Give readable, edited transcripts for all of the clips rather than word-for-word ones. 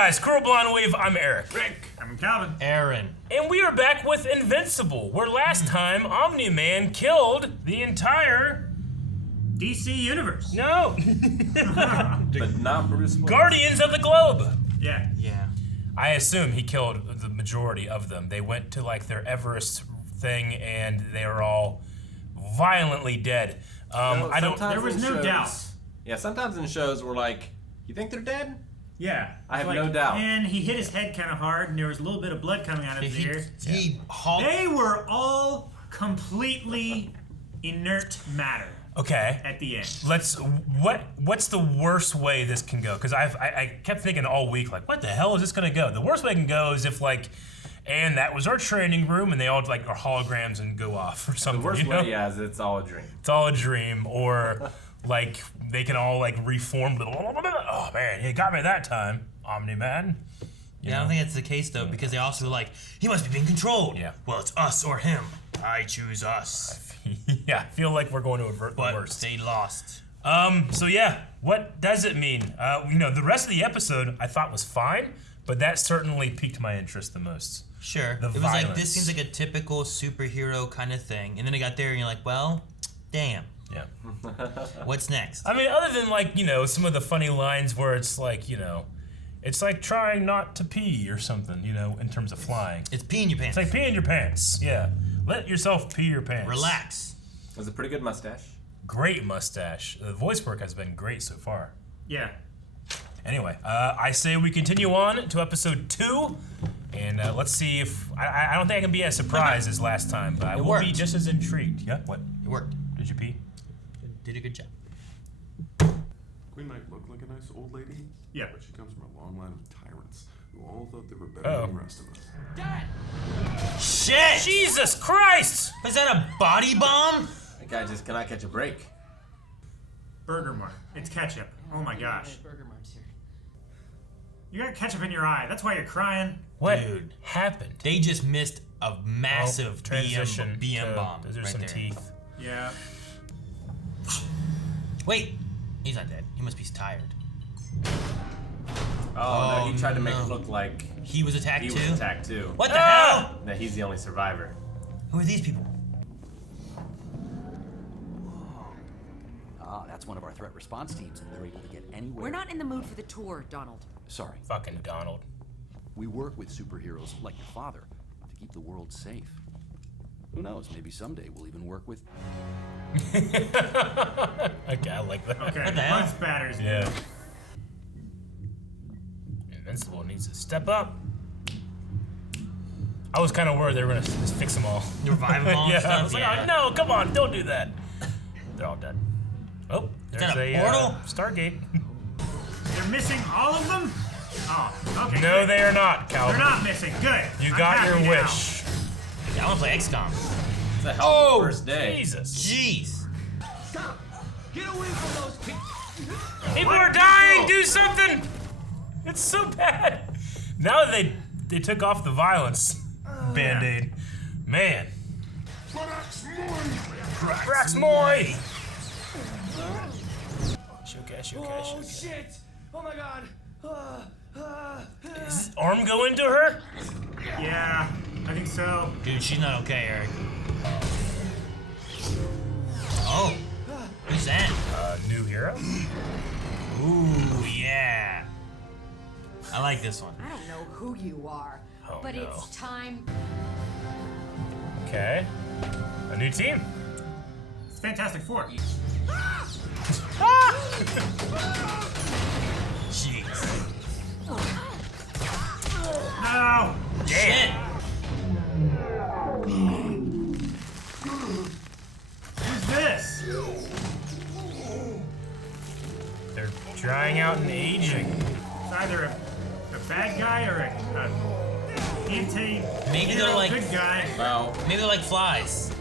guys, Squirrel Blonde Wave, I'm Eric. Rick. I'm Calvin. Aaron. And we are back with Invincible, where last time Omni-Man killed the entire... DC Universe. No. But not Bruce Willis. Guardians of the Globe. Yeah. Yeah. I assume he killed the majority of them. They went to like their Everest thing and they were all violently dead. I don't. There was no doubt. Yeah, sometimes in shows we're like, you think they're dead? Yeah. I have no doubt. And he hit his head kind of hard, and there was a little bit of blood coming out of his ear. They were all completely inert matter. Okay. At the end. What's the worst way this can go? Because I kept thinking all week, like, what the hell is this gonna go? The worst way it can go is if like, and that was our training room, and they all like are holograms and go off or something. The worst way, yeah, is it's all a dream. It's all a dream, or like they can all like reform. Oh man, he got me that time, Omni-Man. Yeah, I don't think that's the case though, because they also like, he must be being controlled. Yeah. Well, it's us or him. I choose us. Yeah, I feel like we're going to avert the But worst. they lost. So yeah, what does it mean? The rest of the episode I thought was fine, but that certainly piqued my interest the most. Sure. The It was violence. like, this seems like a typical superhero kind of thing. And then it got there and you're like, well, damn. Yeah. What's next? I mean, other than like, some of the funny lines where it's like, it's like trying not to pee or something, in terms of flying. It's pee in your pants. It's like pee in your pants, yeah. Let yourself pee your pants. Relax. It was a pretty good mustache. Great mustache. The voice work has been great so far. Yeah. Anyway, I say we continue on to episode 2, and let's see if... I don't think I can be as surprised as last time, but I will be just as intrigued. Yeah, what? It worked. Did you pee? Did a good job. Queen might look like a nice old lady, yeah, but she comes from a long line of tyrants who all thought they were better than the rest of us. Dad! Shit! Jesus Christ! Was that a body bomb? That guy just cannot catch a break. Burger mark. It's ketchup. Oh my gosh. Burger marks here. You got ketchup in your eye. That's why you're crying. What Dude. happened? They just missed a massive transition BM bomb. Those are right some there. teeth. Yeah. Wait, he's not dead. He must be tired. Oh, no, he tried to make it look like he was attacked he too? was attacked too. What the hell? That he's the only survivor. Who are these people? Ah, that's one of our threat response teams, and they're able to get anywhere. We're not in the mood for the tour, Donald. Sorry. Fucking Donald. We work with superheroes like your father to keep the world safe. Who knows, maybe someday we'll even work with... Okay, I like that. Okay, What the hell? blood spatters. Yeah. Invincible needs to step up. I was kind of worried they were gonna just fix them all. Revive them all Yeah, and stuff? I was like, oh, no, come on, don't do that. They're all dead. Oh, there's that a portal? Stargate. They're missing all of them? Oh, okay. No, good. they are not, Calvin. They're not missing. Good. You I'm got your happy now. wish. Yeah, I want to play XCOM. It's a hell of a first day. Jesus. Jeez. Stop! Get away from those people! People are dying, do something! It's so bad. Now that they took off the violence band-aid. Man. Brax Moy! Oh shit! Oh my god! Does his arm go into her? Yeah, I think so. Dude, she's not okay, Eric. Oh. Who's that? New hero? Ooh, yeah. I like this one. I don't know who you are, Oh, but no. it's time. Okay. A new team. It's Fantastic Four. Jeez. No! Shit. Who's this? They're drying out and aging. It's either a bad guy or a Maybe they're like good guy. Well, maybe they're like flies.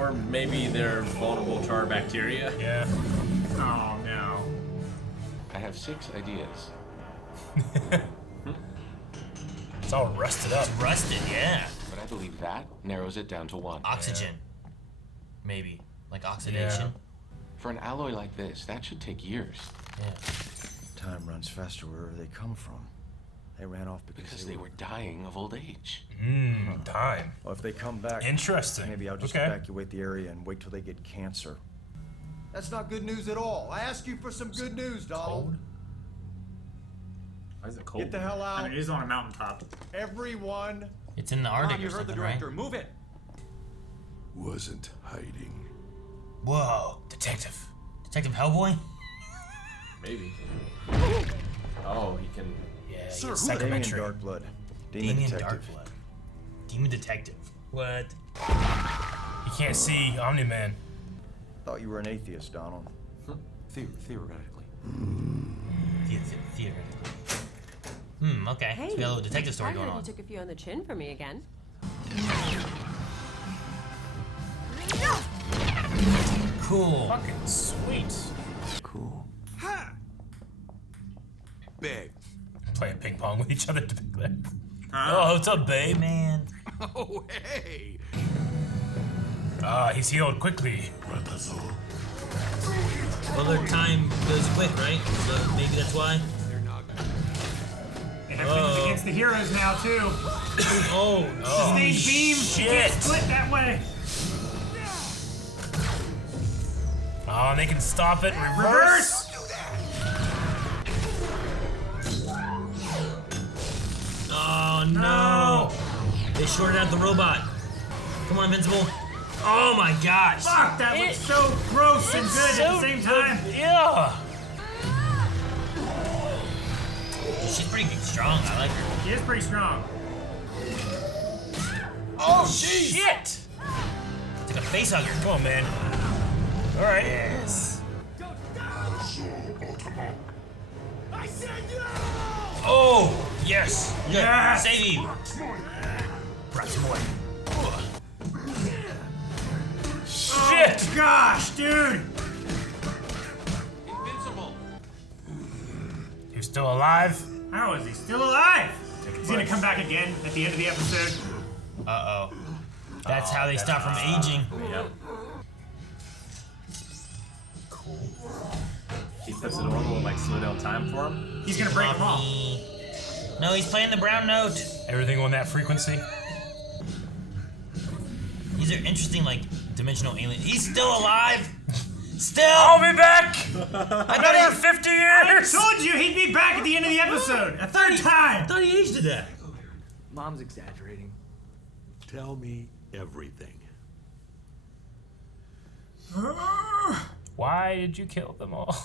or maybe they're vulnerable to our bacteria. Yeah. Oh no. I have 6 ideas. It's all rusted up. Rusted, yeah. But I believe that narrows it down to 1. Oxygen. Maybe. Like oxidation. For an alloy like this, that should take years. Yeah. Time runs faster wherever they come from. They ran off because they were dying of old age. Time. Well, if they come back, Interesting. maybe I'll just evacuate the area and wait till they get cancer. That's not good news at all. I asked you for some good news, Donald. Why is it cold? Get the hell out. I mean, it is on a mountaintop. Everyone. It's in the Arctic Mom, you or heard the something, right? director. Move it. Wasn't hiding. Whoa. Detective. Detective Hellboy? Maybe. Oh, he can. Yeah, Sir, yeah, who Damien psychometry. Darkblood. Demon Damien detective. Darkblood. Demon Detective. What? You can't see Omni-Man. Thought you were an atheist, Donald. Theoretically. Theater. Okay. Hey, So we got a little detective story I going heard on. you took a few on the chin for me again. Cool. Fucking sweet. Cool. Babe. Playing ping pong with each other to pick that. Huh? Oh, what's up, babe? Man. Oh, hey. He's healed quickly. Well, their time goes quick, right? So maybe that's why. And everything's against the heroes now, too. Oh, Sustained beam. shit. Can't split that way. Oh, and they can stop it. Reverse. Oh no! They shorted out the robot. Come on, Invincible. Oh my gosh! Fuck, that looks so gross and good at the same time. Yeah. She's pretty strong. I like her. She is pretty strong. Oh, shit. It's like a face hugger. Come on, man. All right. Yes. I said no! Oh yes. Good. Yes. Save Eve. Brought some more. Shit. Oh, gosh, dude. Invincible. You're still alive? How is he still alive? He's gonna come back again at the end of the episode. Uh oh. That's how they stop from aging. Yep. Cool. He puts it on will like slow down time for him. He's gonna break them all. No, he's playing the brown note. Everything on that frequency? These are interesting, like, dimensional aliens. He's still alive. Still. I'll be back. I Another 50 I years. told you he'd be back at the end of the episode. A third time. I thought he aged to death. Mom's exaggerating. Tell me everything. Why did you kill them all?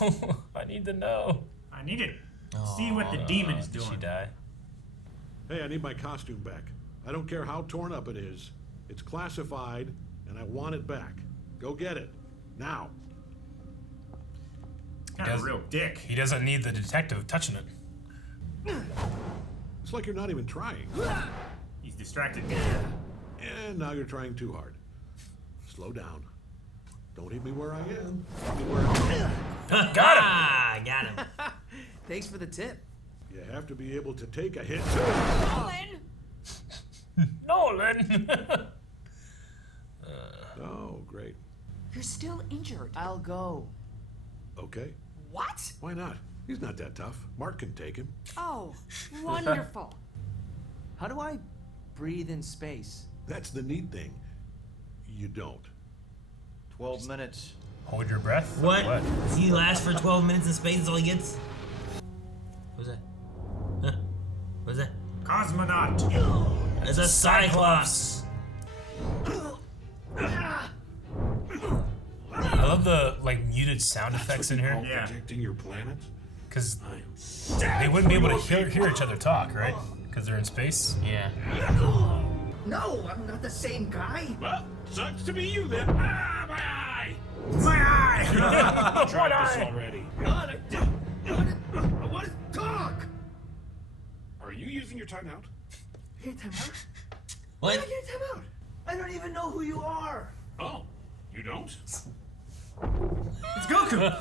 I need to know. I need to see what the demon is Did she doing. die? Hey, I need my costume back. I don't care how torn up it is. It's classified, and I want it back. Go get it. Now. Kind of a real dick. He doesn't need the detective touching it. It's like you're not even trying. He's distracted. And now you're trying too hard. Slow down. Don't hit me where I am. Hit me where I am. Got him. Ah, got him. Thanks for the tip. You have to be able to take a hit. Nolan. Oh, great. You're still injured. I'll go. Okay. What? Why not? He's not that tough. Mark can take him. Oh, wonderful. How do I breathe in space? That's the neat thing. You don't. 12 minutes. Hold your breath. What? Does he last for 12 minutes in space? That's all he gets? What was that? Huh? What was that? Cosmonaut. It's a Cyclops. I love the like muted sound effects in here. Yeah. Protecting your planet? Because they wouldn't be able to hear each other talk, right? Because they're in space. Yeah. No, I'm not the same guy. Well, sucks to be you then. Ah, my eye! My eye. Tried this already. I want to talk. Are you using your timeout? Hey, time out. What? Hey, time out. I don't even know who you are. Oh, you don't? It's Goku.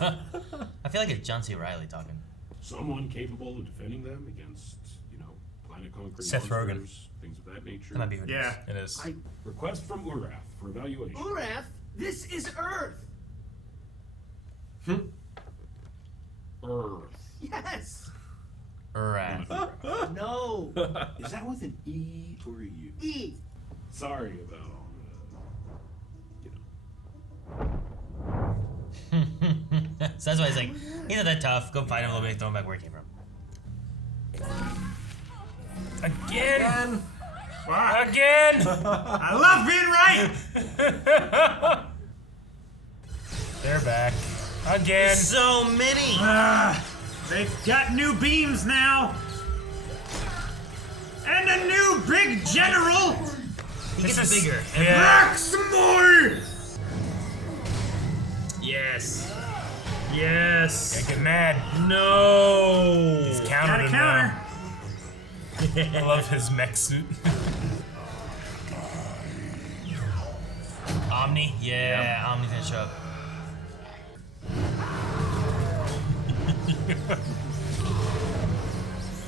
I feel like it's John C. Reilly talking. Someone capable of defending them against, planet-conquering Seth Rogen. monsters, things of that nature. That might be who it is. Yeah. It is. Request from Urath for evaluation. Urath, this is Earth. Earth. Yes. Right. No, Oh, is that with an E or a U? E. Sorry about all So that's why he's like, he's not that tough. Go fight him a little bit, throw him back where he came from. Again! Fuck. Again! I love being right! They're back. Again. So many! They've got new beams now! And a new big general! He gets bigger. Max more! Yes. Yes. Can't get mad. No. He's countered him counter. now. I love his mech suit. Omni? Yeah, Omni's gonna show up.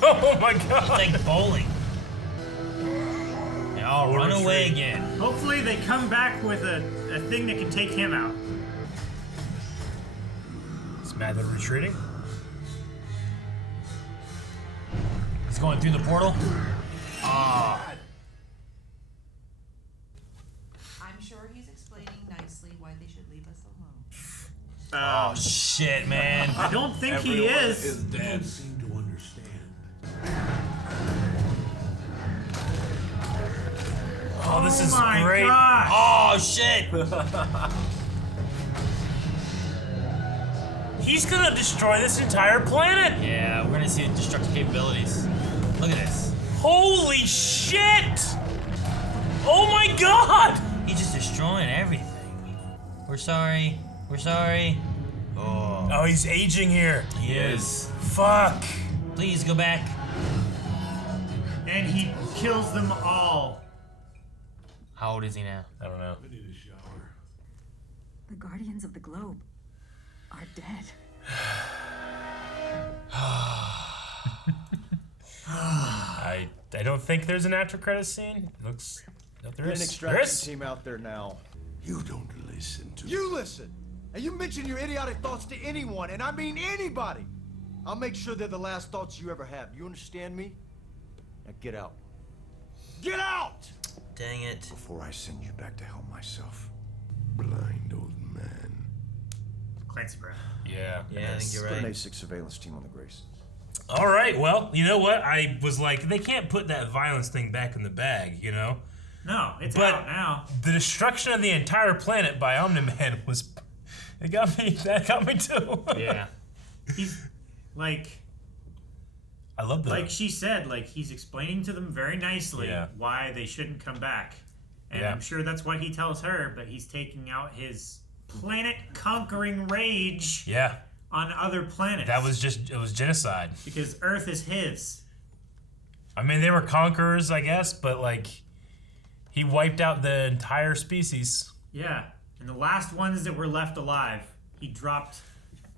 Oh my god! It's like bowling. They all run away again. Hopefully they come back with a thing that can take him out. Is Mad they're retreating? He's going through the portal. Ah. I'm sure he's explaining nicely why they should leave us alone. Oh shit, man. I don't think he is. His dad seemed to understand. Oh, this is my great. gosh. Oh shit. He's gonna destroy this entire planet. Yeah, we're gonna see destructive capabilities. Look at this. Holy shit! Oh my god! He's just destroying everything. We're sorry. We're sorry. Oh. Oh, he's aging here. He is. Fuck. Please go back. And he kills them all. How old is he now? I don't know. I need a shower. The Guardians of the Globe are dead. I don't think there's an after credit scene. Looks Get there an is. extraction team out there now. You don't listen to You listen! And you mention your idiotic thoughts to anyone, and I mean anybody! I'll make sure they're the last thoughts you ever have. You understand me? Now get out. Get out! Dang it. before I send you back to hell myself. Blind old man. Clancy, bro. Yeah. Yeah, I think you're Put an right. A6 surveillance team on the Grace. All right. Well, you know what? I was like, they can't put that violence thing back in the bag, you know? No, it's But out now. the destruction of the entire planet by Omni-Man was, it got me. That got me too. Yeah. He's like I love that. like she said, like he's explaining to them very nicely Yeah. why they shouldn't come back. And Yeah. I'm sure that's what he tells her, but he's taking out his planet-conquering rage Yeah. on other planets. That was just, it was genocide. because Earth is his. I mean, they were conquerors, I guess, but like, he wiped out the entire species. Yeah. And the last ones that were left alive, he dropped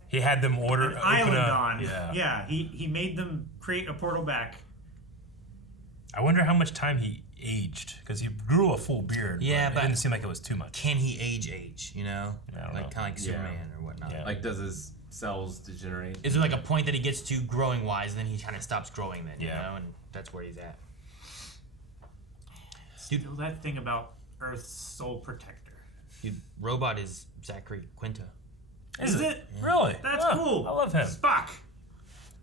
He had them order an island up. on. Yeah. He made them create a portal back. I wonder how much time he aged, because he grew a full beard. Yeah, it but didn't seem like it was too much. Can he age, you know? I don't like know. kind of like Yeah. Superman or whatnot. Yeah. Like, does his cells degenerate? Is there like a point that he gets to growing wise, and then he kind of stops growing then, you Yeah. know? And that's where he's at. Still that thing about Earth's sole protector. Dude, Robot is Zachary Quinto. Is it? Really? That's Oh, cool. I love him. Spock.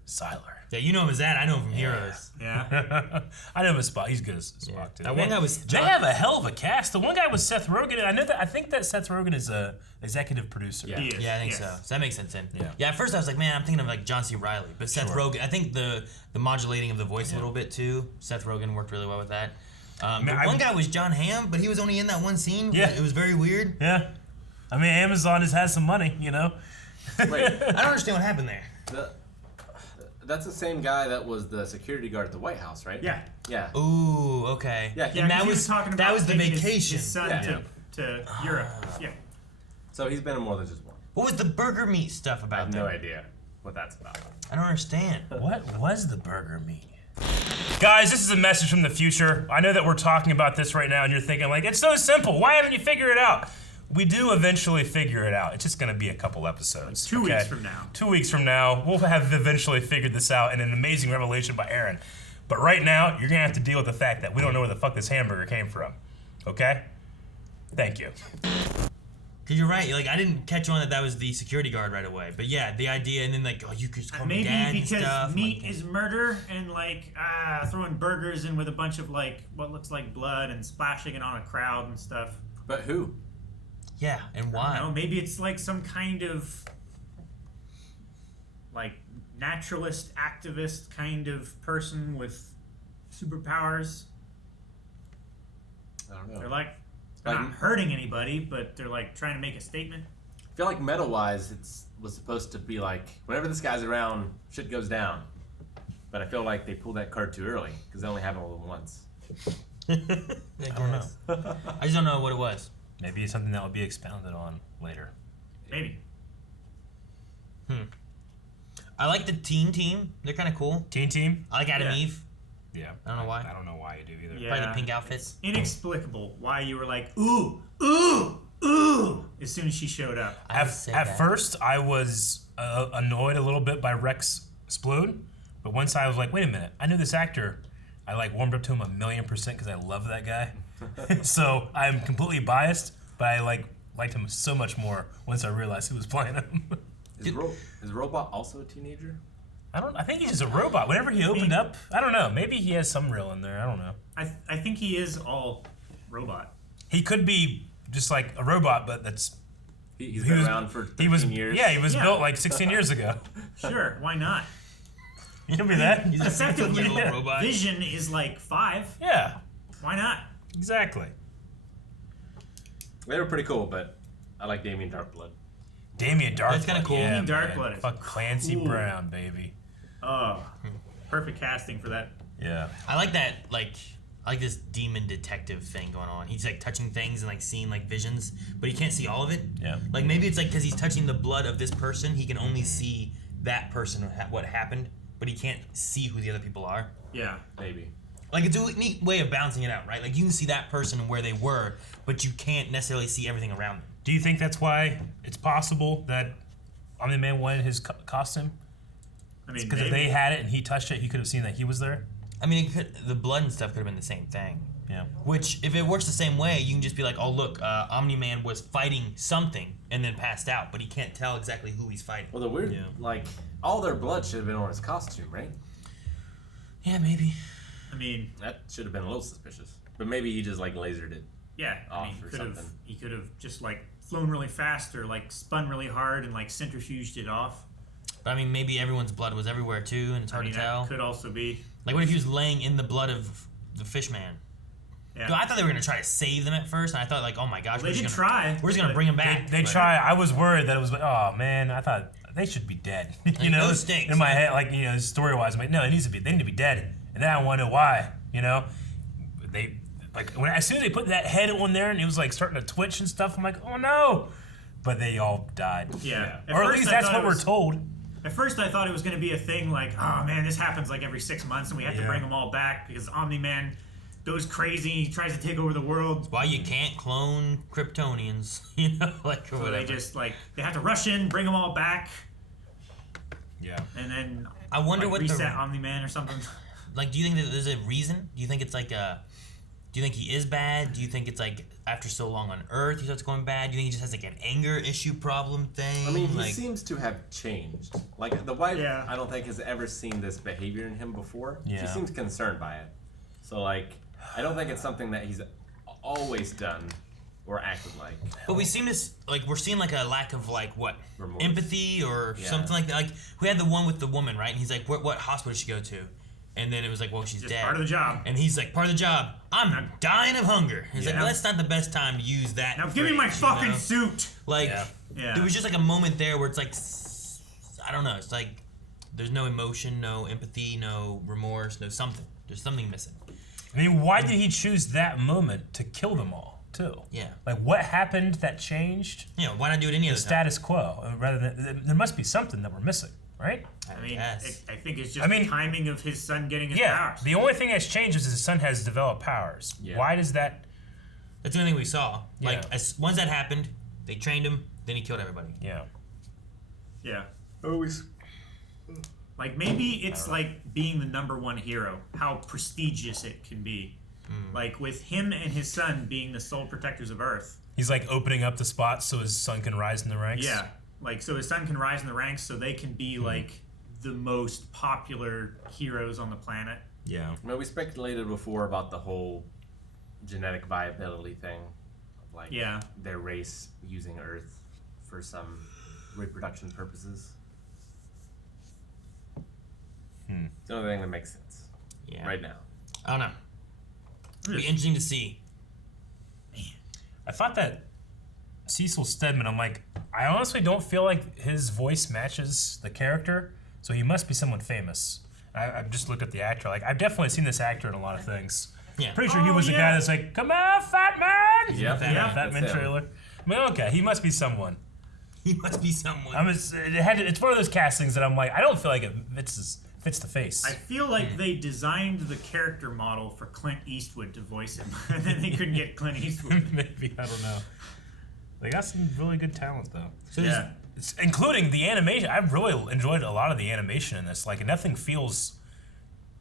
Siler. Yeah, you know him as that. I know him from Heroes. Yeah. I know him as Spock. He's good as Spock too. That one guy was They have a hell of a cast. The one guy was Seth Rogen, and I think that Seth Rogen is a executive producer. Yeah. He is, Yeah, I think yes. so. So that makes sense then. Yeah. At first I was like, man, I'm thinking of like John C. Reilly, but Seth Sure. Rogen. I think the modulating of the voice a little bit too. Seth Rogen worked really well with that. Man, one guy was John Hamm, but he was only in that one scene. Yeah. It was very weird. Yeah. I mean, Amazon has some money, you know. Wait, I don't understand what happened there. that's the same guy that was the security guard at the White House, right? Yeah. Yeah. Ooh, okay. Yeah, Yeah, And that 'cause he was talking about that was the taking vacation. His son Yeah. to Europe. Yeah. So he's been in more than just one. What was the burger meat stuff I about have that? no idea what that's about. I don't understand. What was the burger meat? Guys, this is a message from the future. I know that we're talking about this right now, and you're thinking like, it's so simple. Why haven't you figured it out? We do eventually figure it out. It's just going to be a couple episodes. 2 weeks from now. 2 weeks from now, we'll have eventually figured this out in an amazing revelation by Aaron. But right now, you're gonna have to deal with the fact that we don't know where the fuck this hamburger came from. Okay? Thank you. Cause you're right. Like I didn't catch on that was the security guard right away. But yeah, the idea, and then like, oh, you could just call me Maybe dad because and stuff. meat like, is murder, and like throwing burgers in with a bunch of like what looks like blood and splashing it on a crowd and stuff. But who? Yeah, and why? No, maybe it's like some kind of like naturalist, activist kind of person with superpowers. I don't know. They're like not hurting anybody, but they're like trying to make a statement. I feel like meta-wise, was supposed to be like, whenever this guy's around, shit goes down. But I feel like they pulled that card too early, because they only happened once. I don't know. I just don't know what it was. Maybe it's something that will be expounded on later. Maybe. I like the team. They're kind of cool. Team? I like Adam Eve. Yeah. I don't know why. I don't know why you do either. Yeah. Probably the pink outfits. Inexplicable why you were like, ooh, as soon as she showed up. At first, I was annoyed a little bit by Rex Splode, but once I was like, wait a minute, I knew this actor. I like warmed up to him 1,000,000% because I love that guy. So I'm completely biased, but I liked him so much more once I realized who was playing him. Is Robot also a teenager? I think he's just a robot. Whenever he opened up, I don't know. Maybe he has some real in there. I don't know. I think he is all robot. He could be just like a robot, but He's been around for 13 years. Yeah, he was built like 16 years ago. Sure, why not? You can be that. Effectively, robot. Vision is like 5. Yeah. Why not? Exactly. They were pretty cool, but I like Damien Darkblood. Damien Darkblood. That's kind of cool. Yeah, Damien Darkblood is Fuck Clancy cool. Brown, baby. Oh, perfect casting for that. Yeah. I like that. I like this demon detective thing going on. He's like touching things and like seeing like visions, but he can't see all of it. Yeah. Like maybe it's like because he's touching the blood of this person, he can only see that person what happened, but he can't see who the other people are. Yeah. Maybe. Like it's a neat way of balancing it out, right? Like you can see that person and where they were, but you can't necessarily see everything around them. Do you think that's why it's possible that Omni-Man wanted his costume? I mean, because if they had it and he touched it, he could have seen that he was there. I mean, the blood and stuff could have been the same thing. Yeah. Which, if it works the same way, you can just be like, oh, look, Omni-Man was fighting something and then passed out, but he can't tell exactly who he's fighting. Well, the weird, all their blood should have been on his costume, right? Yeah, maybe. I mean, that should have been a little suspicious. But maybe he just lasered it. Yeah, off I mean, or something. he could have just flown really fast or spun really hard and centrifuged it off. But I mean, maybe everyone's blood was everywhere too, and it's hard to tell. That could also be. Like, what if he was laying in the blood of the fish man? Yeah. I thought they were gonna try to save them at first, and I thought oh my gosh, Well, they did try. We're just gonna bring him back. They try. I was worried that it was oh man, I thought they should be dead. you know, those stinks. in my head, story wise, I'm like, no, they need to be dead. And then I want to know why. They as soon as they put that head on there and it was starting to twitch and stuff, I'm like, oh no. But they all died. Yeah. Or at least that's what we're told. At first, I thought it was going to be a thing oh man, this happens every 6 months, and we have to bring them all back because Omni-Man goes crazy. He tries to take over the world. That's why you can't clone Kryptonians, or so whatever. they just they have to rush in, bring them all back. Yeah. And then I wonder what reset Omni-Man or something. Do you think that there's a reason? Do you think it's do you think he is bad? Do you think it's after so long on Earth he starts going bad? Do you think he just has an anger issue problem thing? I mean, he seems to have changed. The wife, I don't think has ever seen this behavior in him before. Yeah. She seems concerned by it. So I don't think it's something that he's always done or acted like. But we seem to we're seeing a lack of remorse. Empathy or something like that. We had the one with the woman, right? And he's like, what hospital did she go to? And then it was well, she's just dead. Part of the job. And he's like, part of the job. I'm dying of hunger. He's well, that's not the best time to use that. Now give me my fucking suit. There was just a moment there where it's I don't know. It's there's no emotion, no empathy, no remorse, no something. There's something missing. I mean, why did he choose that moment to kill them all, too? Yeah. What happened that changed? Why not do it any other time? The status quo, rather than there must be something that we're missing, right? I mean, I think it's just the timing of his son getting his powers. The only thing that's changed is his son has developed powers. Yeah. Why does that? That's the only thing we saw. Yeah. Once that happened, they trained him, then he killed everybody. Yeah. Yeah. Always. Like maybe it's like being the #1 hero, how prestigious it can be. Like with him and his son being the sole protectors of Earth. He's like opening up the spots so his son can rise in the ranks. Yeah, like so his son can rise in the ranks, so they can be like the most popular heroes on the planet. Yeah. I mean, we speculated before about the whole genetic viability thing, of like their race using Earth for some reproduction purposes. It's the only thing that makes sense. Right now. I don't know. It'll be interesting to see. I thought that Cecil Stedman, I'm like, I honestly don't feel like his voice matches the character, so he must be someone famous. I just look at the actor. Like, I've definitely seen this actor in a lot of things. Yeah. Pretty sure he was the guy that's like, come on, fat man! Yeah, Fat Man trailer. I mean, okay, he must be someone. He must be someone. It's one of those castings that I'm like, I don't feel like it fits the face. I feel like they designed the character model for Clint Eastwood to voice him, and then they couldn't get Clint Eastwood. Maybe, I don't know. They got some really good talent, though. So including the animation. I've really enjoyed a lot of the animation in this. Like, nothing feels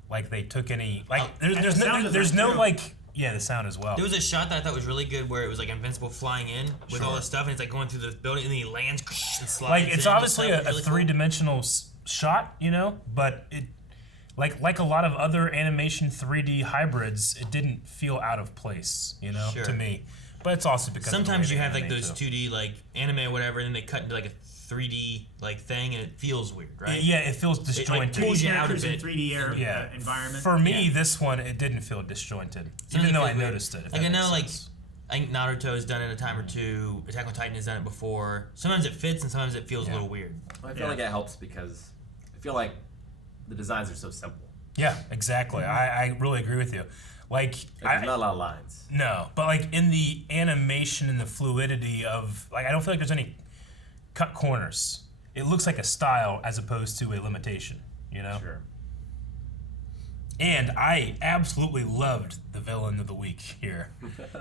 like they took any... Like, there's no like... Yeah, the sound as well. There was a shot that I thought was really good where it was like Invincible flying in with all this stuff, and it's like going through the building, and then he lands and slides. Like, it's obviously a three-dimensional shot, you know, but it, like a lot of other animation 3D hybrids, it didn't feel out of place, you know, to me. But it's also because sometimes you have like those 2D like anime or whatever, and then they cut into like a 3D like thing, and it feels weird, right? Yeah, it feels disjointed. It like, pulls you out of in it. 3D environment. For me, this one it didn't feel disjointed, even though I noticed it. Like I know, like I think Naruto has done it a time or two. Attack on Titan has done it before. Sometimes it fits, and sometimes it feels a little weird. Well, I feel like it helps because I feel like the designs are so simple. Yeah, exactly. I really agree with you. Like, there's not a lot of lines. No, but like in the animation and the fluidity of, like, I don't feel like there's any cut corners. It looks like a style as opposed to a limitation, you know? Sure. And I absolutely loved the villain of the week here.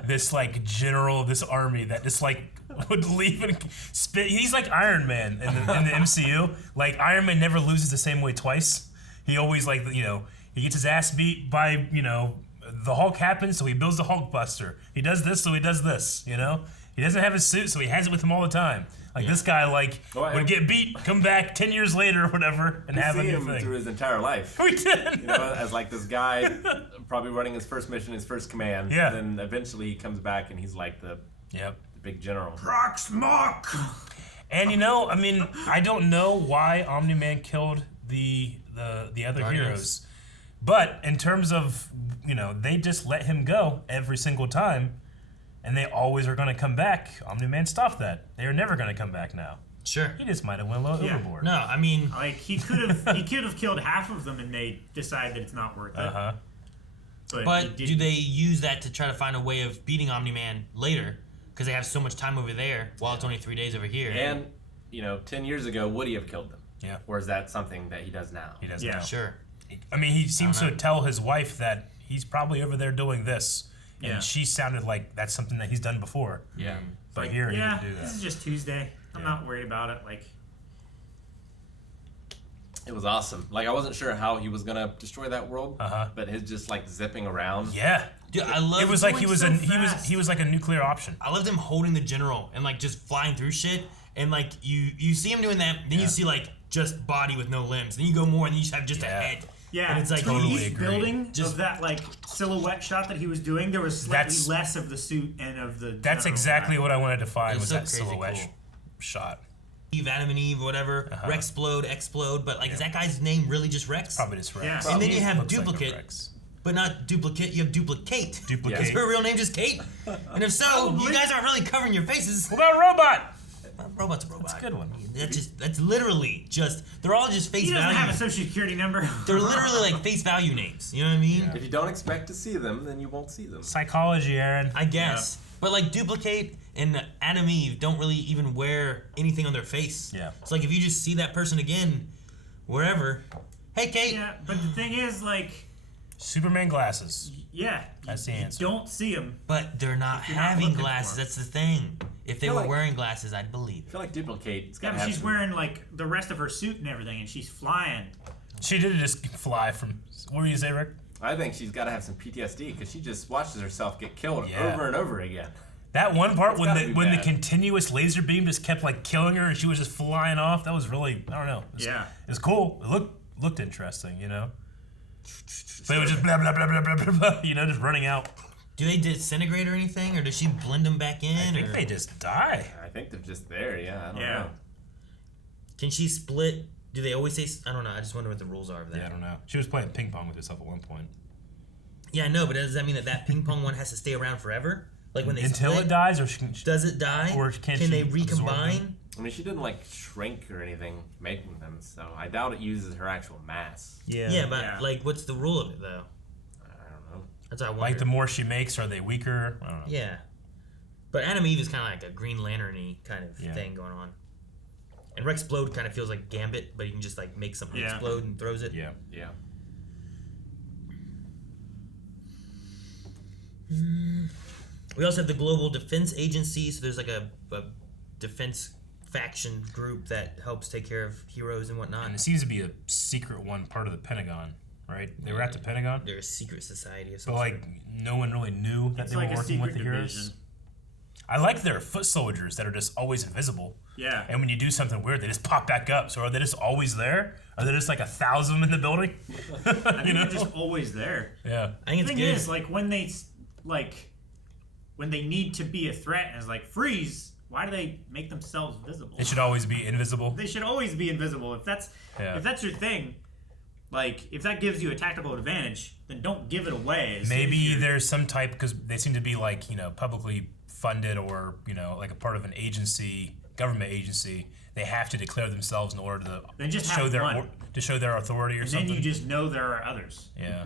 This like general, this army that just like would leave and spit. He's like Iron Man in the MCU. Like, Iron Man never loses the same way twice. He always, like, you know, he gets his ass beat by, you know, the Hulk happens, so he builds the Hulk Buster. He does this, so he does this, you know? He doesn't have his suit, so he has it with him all the time. Like, this guy, like, would get beat, come back 10 years later or whatever, and have a new thing. Through his entire life. We did. You know, as like this guy, probably running his first mission, his first command. Yeah. And then eventually he comes back and he's like the big general. Proxmock! And, you know, I mean, I don't know why Omni-Man killed the other heroes. But in terms of, you know, they just let him go every single time, and they always are going to come back. Omni-Man stopped that. They are never going to come back now. Sure. He just might have went overboard. No, I mean, like he could have killed half of them, and they decide that it's not worth it. But do they use that to try to find a way of beating Omni-Man later? Because they have so much time over there, while it's only 3 days over here. And, you know, 10 years ago, would he have killed them? Yeah. Or is that something that he does now? He does now. Sure. I mean, he seems to tell his wife that he's probably over there doing this. And Yeah. she sounded like that's something that he's done before. Yeah. But here he didn't do that. This is just Tuesday. I'm not worried about it. Like, it was awesome. Like, I wasn't sure how he was gonna destroy that world, but his just like zipping around. Yeah. Dude, I love. It was like he was like a nuclear option. I loved him holding the general and like just flying through shit. And like you see him doing that, then you see like just body with no limbs. Then you go more, and you just have just a head. yeah, And it's like each building of that like silhouette shot that he was doing, there was slightly less of the suit and of the. That's exactly what I wanted to find was so that crazy silhouette cool. shot. Adam and Eve, whatever, Rexplode, Explode, but like is that guy's name really just Rex? Probably just Rex. Yeah. And then you have Looks like a Duplicate, Rex. but not Duplicate, you have Duplicate. Duplicate. Is her real name just Kate? And if so, you guys aren't really covering your faces. What about Robot? Robot's a robot. That's a good one. That's literally just, they're all just face He doesn't value. have a social security number. They're literally like face value names. You know what I mean? If you don't expect to see them, then you won't see them. Psychology, Aaron. I guess. But like Duplicate and Adam Eve don't really even wear anything on their face. Yeah. So like if you just see that person again, wherever, hey Kate. Yeah, but the thing is, like, Superman glasses. yeah, That's the answer. you don't see him. But they're not If you're not having looking glasses. for 'em. That's the thing. If they feel were like- wearing glasses, I'd believe I feel like Duplicate. Yeah, but she's wearing like the rest of her suit and everything, and she's flying. She did just fly from. What were you say, Rick? I think she's got to have some PTSD because she just watches herself get killed Yeah. over and over again. That one part It's when gotta the be when the bad. continuous laser beam just kept like killing her and she was just flying off. That was really, I don't know. It was cool. It looked interesting, you know. But it was just blah blah blah blah blah blah, blah, you know, just running out. Do they disintegrate or anything, or does she blend them back in? I think they just die. I think they're just there. Yeah, I don't know. Can she split? Do they always say? I don't know. I just wonder what the rules are of that. Yeah, I don't know. She was playing ping pong with herself at one point. Yeah, I know, but does that mean that ping pong one has to stay around forever? Like when they Until split, it dies, or does it die? Or can they she absorb recombine? them? I mean, she didn't like shrink or anything making them, so I doubt it uses her actual mass. Yeah, but like, what's the rule of it though? I don't know. That's what I wonder. Like the more she makes, are they weaker? I don't know. Yeah, but Adam Eve is kind of like a Green Lantern-y kind of thing going on. And Rexplode kind of feels like Gambit, but he can just like make something explode and throws it. Yeah. We also have the Global Defense Agency, so there's like a defense faction group that helps take care of heroes and whatnot. And it seems to be a secret one, part of the Pentagon, right? They were at the Pentagon. They're a secret society of But some like sort. no one really knew that It's they like were a working with secret the heroes. division. I like their foot soldiers that are just always invisible. Yeah. And when you do something weird, they just pop back up. So are they just always there? Are there just like 1,000 of them in the building? I think they're just always there. Yeah. I think The it's thing good. is, like when they need to be a threat and it's like freeze, why do they make themselves visible? They should always be invisible. They should always be invisible. If that's your thing, like if that gives you a tactical advantage, then don't give it away. as soon as Maybe you- there's some type, because they seem to be like, you know, publicly funded or, you know, like a part of an agency, government agency. They have to declare themselves in order to Then just show have their one. to show their authority or and something. then you just know there are others. Yeah.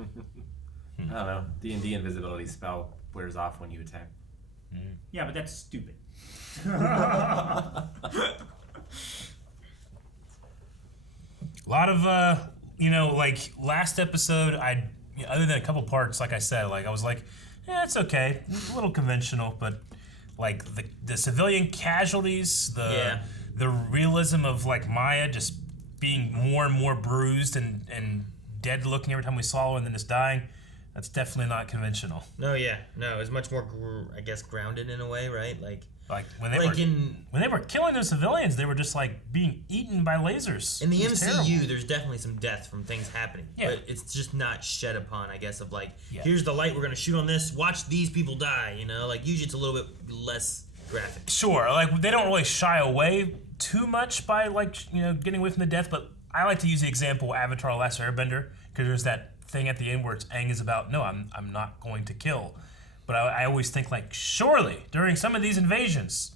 I don't know. D&D invisibility spell wears off when you attack. Yeah, but that's stupid. A lot of you know, like last episode, other than a couple parts, like I said, like I was like, yeah, it's okay, a little conventional, but like the civilian casualties, the realism of like Maya just being more and more bruised and dead looking every time we saw her and then just dying. That's definitely not conventional. No, it's much more, I guess, grounded in a way, right? Like when they were killing those civilians, they were just like being eaten by lasers. in the It was MCU, terrible. there's definitely some death from things happening. Yeah. But it's just not shed upon, I guess, of like, Yeah. here's the light, we're gonna shoot on this, watch these people die, you know? Like usually it's a little bit less graphic. Sure, like they don't really shy away too much by like, you know, getting away from the death, but I like to use the example Avatar: Last Airbender, because there's that thing at the end where it's Aang is about, no, I'm not going to kill. But I always think like, surely during some of these invasions,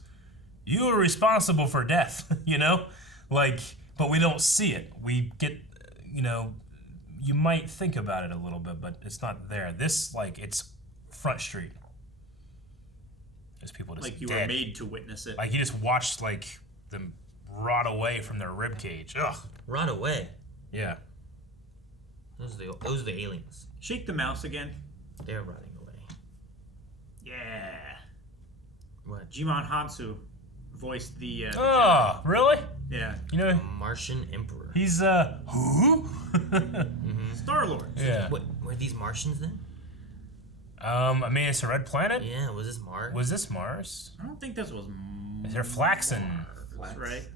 you are responsible for death, you know? Like, but we don't see it. We get, you know, you might think about it a little bit, but it's not there. This, like, it's Front Street. There's people just Like you dead. were made to witness it. Like you just watched like them rot away from their rib cage. Ugh. Rot away. Yeah. Those are the aliens. Shake the mouse again. They're rotting away. Yeah. What? Jimon Hansu voiced the. Oh, really? Yeah. You know, Martian Emperor. he's who? Star Lord. Yeah. What, were these Martians then? I mean, it's a red planet. Yeah, was this Mars? Was this Mars? I don't think this was. Is there Flaxen? Mars, right?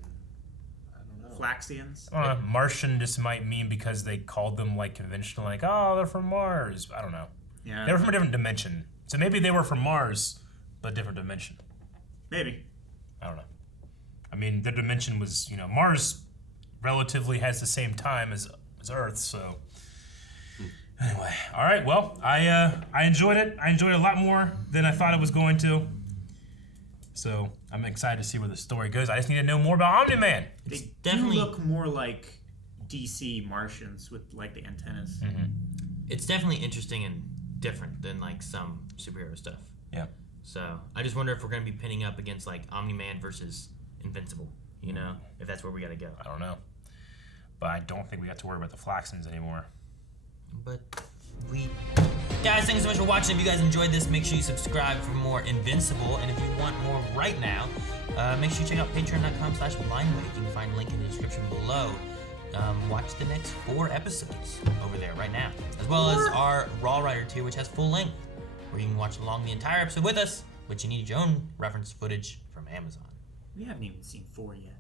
Flaxians. Martian just might mean because they called them like conventional, like, oh, they're from Mars. I don't know. Yeah. They were from a different dimension. So maybe they were from Mars, but different dimension. Maybe. I don't know. I mean, their dimension was, you know, Mars relatively has the same time as Earth, so. Anyway, all right. Well, I enjoyed it. I enjoyed it a lot more than I thought it was going to. So I'm excited to see where the story goes. I just need to know more about Omni-Man. They definitely- do look more like DC Martians with like the antennas. It's definitely interesting and different than like some superhero stuff. Yeah. So I just wonder if we're gonna be pinning up against like Omni-Man versus Invincible. You know, if that's where we gotta go. I don't know. But I don't think we got to worry about the Flaxens anymore. But guys, thanks so much for watching. If you guys enjoyed this, make sure you subscribe for more Invincible. And if you want more right now, make sure you check out patreon.com/blindwave. You can find a link in the description below. watch the next 4 episodes over there right now, as well as our Raw Rider tier, which has full length, where you can watch along the entire episode with us, but you need your own reference footage from Amazon. We haven't even seen 4 yet.